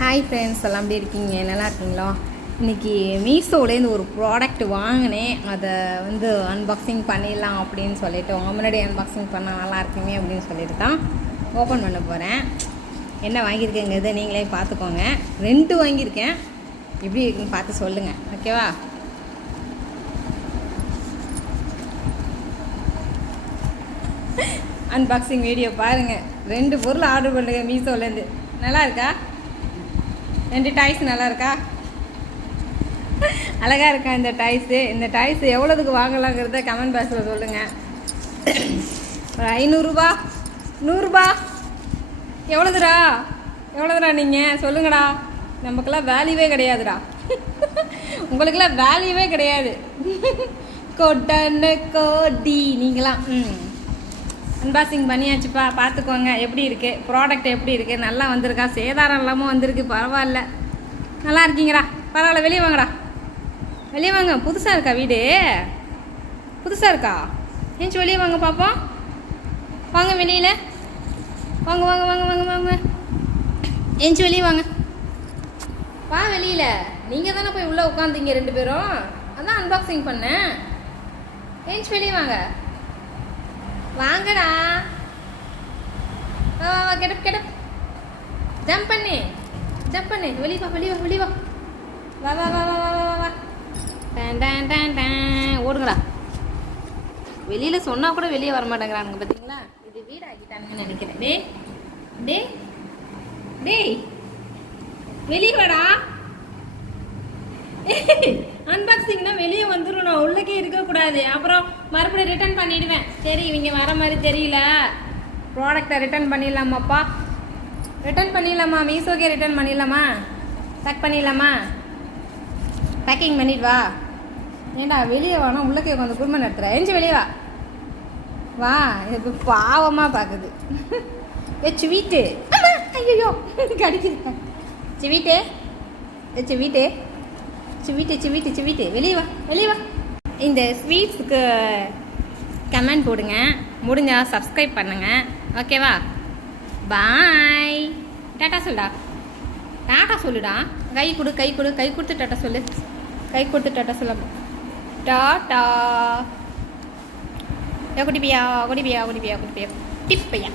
Hi friends, எல்லாம் எப்படி இருக்கீங்க? நல்லா இருக்கீங்களா? இன்றைக்கி மீஷோலேருந்து ஒரு ப்ராடக்ட் வாங்கினேன். அதை அன்பாக்சிங் பண்ணிடலாம் அப்படின்னு சொல்லிவிட்டு உங்கள் முன்னாடி அன்பாக்சிங் பண்ணால் நல்லா இருக்குமே அப்படின்னு சொல்லிட்டு தான் ஓப்பன் பண்ண போகிறேன். என்ன வாங்கியிருக்கேங்கிறத நீங்களே பார்த்துக்கோங்க. 2 வாங்கியிருக்கேன். எப்படி இருக்குன்னு பார்த்து சொல்லுங்கள், ஓகேவா? அன்பாக்சிங் வீடியோ பாருங்கள். 2 பொருள் ஆர்டர் பண்ணுங்க மீஷோலேருந்து. நல்லா இருக்கா? 2 டாய்ஸ் நல்லா இருக்கா? அழகாக இருக்கா இந்த டாய்ஸு? இந்த டாய்ஸ் எவ்வளோதுக்கு வாங்கலாங்கிறத கமெண்ட் பாக்ஸில் சொல்லுங்கள். ஒரு 500 ரூபா, 100 ரூபா, எவ்வளோதுடா நீங்கள் சொல்லுங்கடா. நமக்கெல்லாம் வேல்யூவே கிடையாதுடா. உங்களுக்கெல்லாம் வேல்யூவே கிடையாது. கொட்டன்னு கோடி நீங்களாம். அன்பாக்சிங் பண்ணியாச்சுப்பா, பார்த்துக்கோங்க எப்படி இருக்குது ப்ராடக்ட், எப்படி இருக்குது, நல்லா வந்திருக்கா, சேதாரம் இல்லாமல் வந்திருக்கு, பரவாயில்ல. நல்லா இருக்கீங்களா? பரவாயில்ல. வெளியே வாங்கடா, வெளியே வாங்க. புதுசாக இருக்கா வீடு? புதுசாக இருக்கா? ஏஞ்சி வெளியே வாங்க பார்ப்போம். வாங்க வெளியில் வாங்க வாங்க வாங்க வாங்க வாங்க. ஏஞ்சி வெளியே வாங்க. வா வெளியில். நீங்கள் தானே போய் உள்ளே உட்காந்துங்க 2 பேரும். அதான் அன்பாக்சிங் பண்ணேன். ஏஞ்சி வெளியே வாங்க. வாங்கடா. வா வா, கெடப் கெடப். ஜம்ப் பண்ணு, ஜம்ப் பண்ணு. வெளியே வா, வெளியே வா, வெளியே வா. வா வா வா வா வா வா வா. டன் டன் டன் டன். ஓடுங்கடா. வெளியில் சொன்னால் கூட வெளியே வர மாட்டேங்கிறானுங்க, பார்த்தீங்களா? இது வீடு ஆகிட்டானுங்கன்னு நினைக்கிறேன். டேய் டேய் வெளியே வாடா. அன்பாக்சிங்னா வெளியே வந்துடணும், உள்ளக்கே இருக்கக்கூடாது. அப்புறம் மறுபடியும் ரிட்டர்ன் பண்ணிவிடுவேன். சரி, இவங்க வர மாதிரி தெரியல. ப்ராடக்டை ரிட்டர்ன் பண்ணிடலாமாப்பா? ரிட்டர்ன் பண்ணிடலாமா? மீஷோக்கே ரிட்டர்ன் பண்ணிடலாமா? பேக் பண்ணிடலாமா? பேக்கிங் பண்ணிட்டு வா. ஏண்டா வெளியே வானா உள்ளக்கே உட்காந்து குடும்பம் நடத்துகிறேன். எஞ்சி வெளியே வா. வா. இது பாவமாக பார்க்குது. சிவீட்டு. ஐயோ கடிக்குது. சிவீட்டு சிவீட்டு சிவிட்டு சிவிட்டு சிவிட்டு. வெளியே வா, வெளியே வா. இந்த ஸ்வீட்ஸுக்கு கமெண்ட் போடுங்க, முடிஞ்சால் சப்ஸ்கிரைப் பண்ணுங்கள், ஓகேவா? பாய். டாட்டா சொல்லுடா. டாட்டா சொல்லுடா. கை கொடு, கை கொடு, கை கொடுத்து டாட்டா சொல்லு. கை கொடுத்து டாட்டா சொல்ல. டாட்டா. குடிப்பியா குடிப்பியா குடிப்பியா குடிப்பியா டிப்பையா.